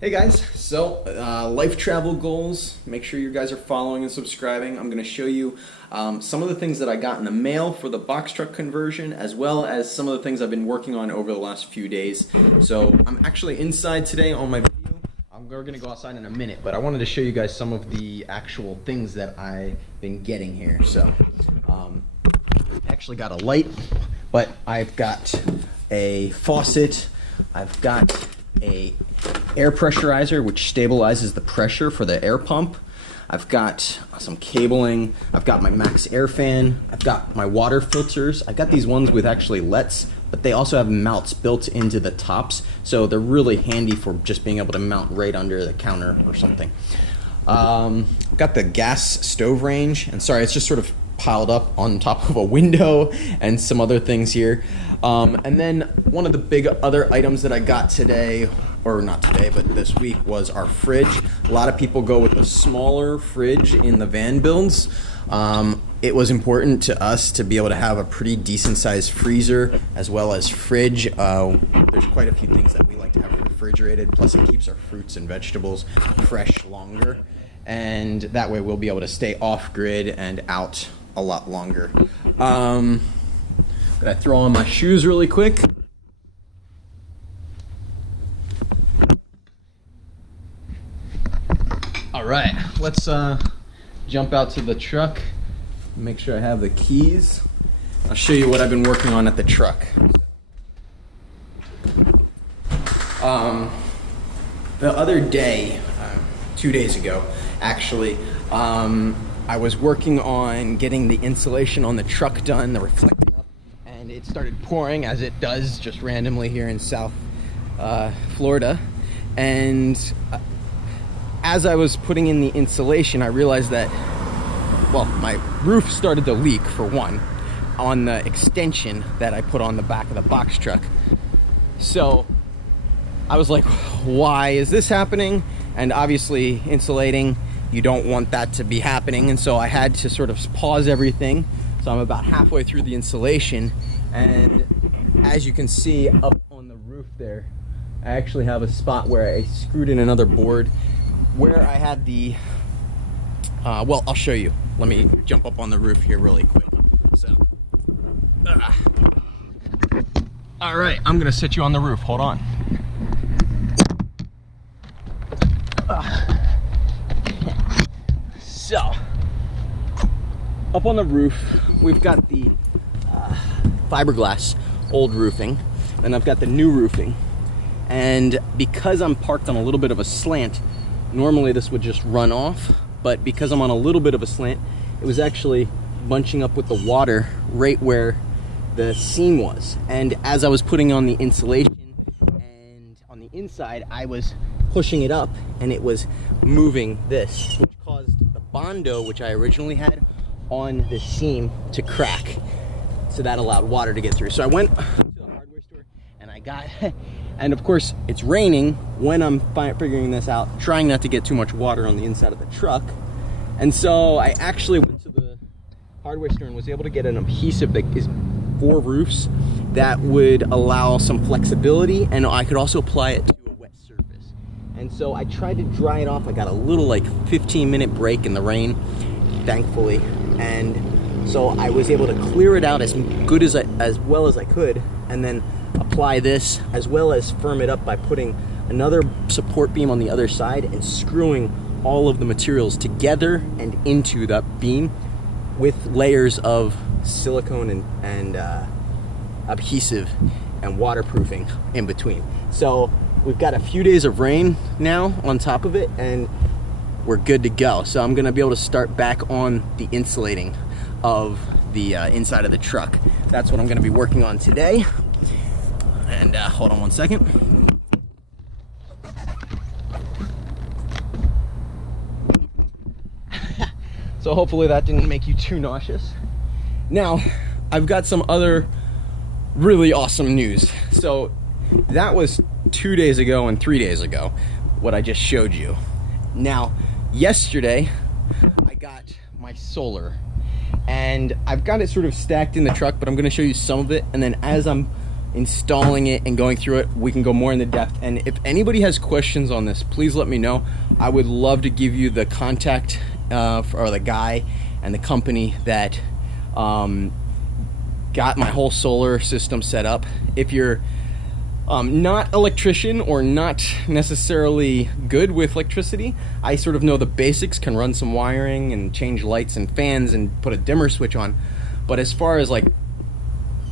Hey guys, so life travel goals. Make sure you guys are following and subscribing. I'm going to show you some of the things that I got in the mail for the box truck conversion, as well as some of the things I've been working on over the last few days. So I'm actually inside today on my video. We're going to go outside in a minute, but I wanted to show you guys some of the actual things that I've been getting here. So I actually got a light, but I've got a faucet. I've got a air pressurizer which stabilizes the pressure for the air pump. I've got some cabling. I've got my max air fan. I've got my water filters. I've got these ones with actually LEDs, but they also have mounts built into the tops, so they're really handy for just being able to mount right under the counter or something. I've got the gas stove range, and sorry, it's just sort of piled up on top of a window and some other things here. And then one of the big other items that I got today, or not today, but this week, was our fridge. A lot of people go with the smaller fridge in the van builds. It was important to us to be able to have a pretty decent sized freezer as well as fridge. There's quite a few things that we like to have refrigerated, plus it keeps our fruits and vegetables fresh longer. And that way we'll be able to stay off grid and out a lot longer. Gonna throw on my shoes really quick. All right, let's jump out to the truck. Make sure I have the keys. I'll show you what I've been working on at the truck. The other day, 2 days ago, actually, I was working on getting the insulation on the truck done, the reflecting up, and it started pouring, as it does just randomly here in South Florida. And as I was putting in the insulation, I realized that, well, my roof started to leak, for one, on the extension that I put on the back of the box truck. So I was like, why is this happening? And obviously insulating, you don't want that to be happening, and so I had to sort of pause everything. So I'm about halfway through the insulation, and as you can see up on the roof there, I actually have a spot where I screwed in another board where I had the well, I'll show you. Let me jump up on the roof here really quick. So all right, I'm gonna sit you on the roof. Hold on. So, up on the roof, we've got the fiberglass old roofing, and I've got the new roofing. And because I'm parked on a little bit of a slant, normally this would just run off, but because I'm on a little bit of a slant, it was actually bunching up with the water right where the seam was. And as I was putting on the insulation and on the inside, I was pushing it up, and it was moving this, which caused the Bondo, which I originally had on the seam, to crack. So that allowed water to get through. So I went to the hardware store and I got, and of course it's raining when I'm figuring this out, trying not to get too much water on the inside of the truck. And so I actually went to the hardware store and was able to get an adhesive that is for roofs that would allow some flexibility, and I could also apply it to a wet surface. And so I tried to dry it off. I got a little like 15-minute break in the rain, thankfully, and so I was able to clear it out as well as I could, and then apply this, as well as firm it up by putting another support beam on the other side and screwing all of the materials together and into that beam with layers of silicone and adhesive and waterproofing in between. So we've got a few days of rain now on top of it, and we're good to go. So I'm gonna be able to start back on the insulating of the inside of the truck. That's what I'm gonna be working on today. And hold on one second. So hopefully that didn't make you too nauseous. Now, I've got some other really awesome news. So that was 2 days ago and 3 days ago, what I just showed you. Now, yesterday, I got my solar, and I've got it sort of stacked in the truck, but I'm gonna show you some of it, and then as I'm installing it and going through it, we can go more into depth. And if anybody has questions on this, please let me know. I would love to give you the contact or the guy and the company that got my whole solar system set up. If you're not electrician or not necessarily good with electricity, I sort of know the basics, can run some wiring and change lights and fans and put a dimmer switch on. But as far as like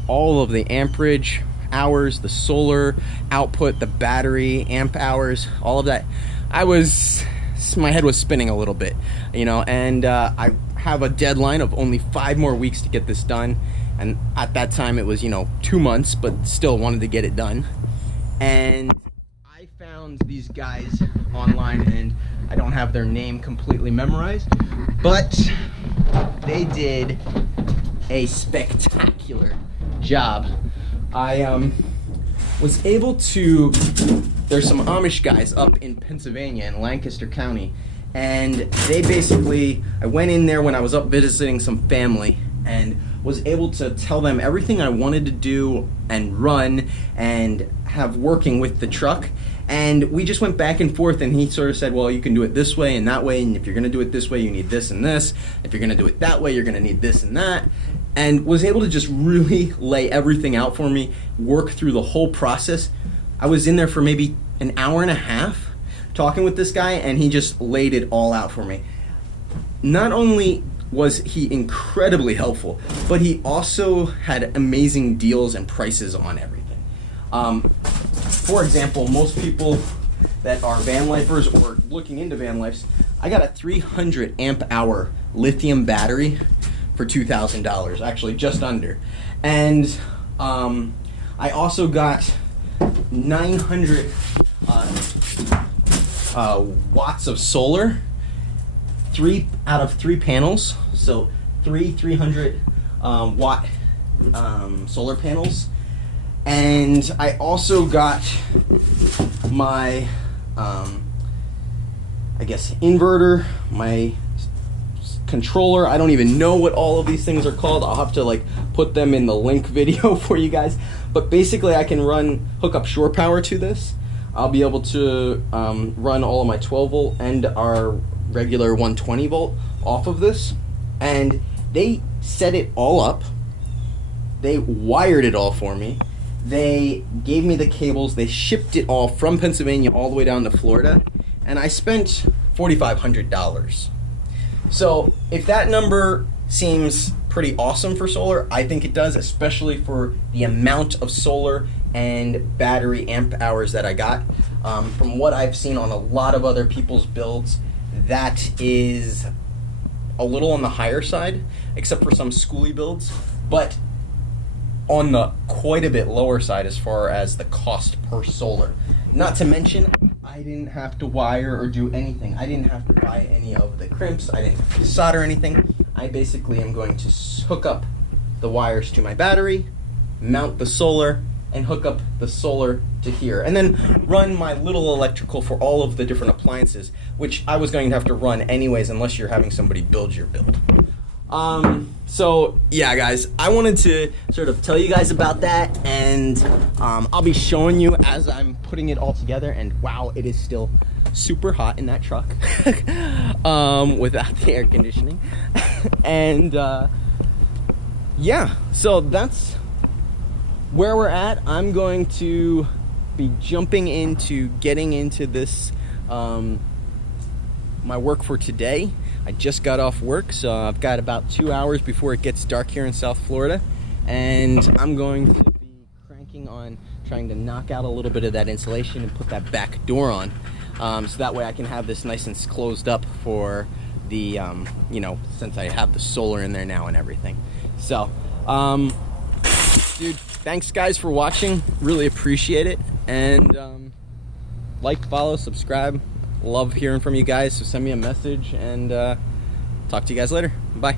all of the amperage hours, the solar output, the battery amp hours, all of that, my head was spinning a little bit, you know. And I have a deadline of only 5 more weeks to get this done. And at that time it was, you know, 2 months, but still wanted to get it done. And I found these guys online, and I don't have their name completely memorized, but they did a spectacular job. I was able to, there's some Amish guys up in Pennsylvania in Lancaster County, and they basically, I went in there when I was up visiting some family and was able to tell them everything I wanted to do and run and have working with the truck. And we just went back and forth, and he sort of said, well, you can do it this way and that way, and if you're gonna do it this way, you need this and this. If you're gonna do it that way, you're gonna need this and that. And was able to just really lay everything out for me, work through the whole process. I was in there for maybe an hour and a half talking with this guy, and he just laid it all out for me. Not only was he incredibly helpful, but he also had amazing deals and prices on everything. For example, most people that are van lifers or looking into van lifes, I got a 300 amp hour lithium battery for $2,000, actually just under. And I also got 900 watts of solar, 3 out of 3 panels, so 300 watt solar panels. And I also got my I guess inverter, my controller. I don't even know what all of these things are called. I'll have to like put them in the link video for you guys. But basically I can hook up shore power to this. I'll be able to run all of my 12 volt and our regular 120 volt off of this. And they set it all up. They wired it all for me. They gave me the cables. They shipped it all from Pennsylvania all the way down to Florida. And I spent $4,500. So if that number seems pretty awesome for solar, I think it does, especially for the amount of solar and battery amp hours that I got. From what I've seen on a lot of other people's builds, that is a little on the higher side, except for some schoolie builds, but on the quite a bit lower side as far as the cost per solar. Not to mention, I didn't have to wire or do anything. I didn't have to buy any of the crimps. I didn't have to solder anything. I basically am going to hook up the wires to my battery, mount the solar, and hook up the solar to here. And then run my little electrical for all of the different appliances, which I was going to have to run anyways unless you're having somebody build your build. So yeah, guys, I wanted to sort of tell you guys about that, and I'll be showing you as I'm putting it all together. And wow, it is still super hot in that truck without the air conditioning. And yeah, so that's where we're at. I'm going to be jumping into getting into this my work for today. I just got off work, so I've got about 2 hours before it gets dark here in South Florida, and I'm going to be cranking on trying to knock out a little bit of that insulation and put that back door on, so that way I can have this nice and closed up for the you know, since I have the solar in there now and everything. So dude, thanks guys for watching, really appreciate it. And like, follow, subscribe. Love hearing from you guys, so send me a message, and talk to you guys later. Bye.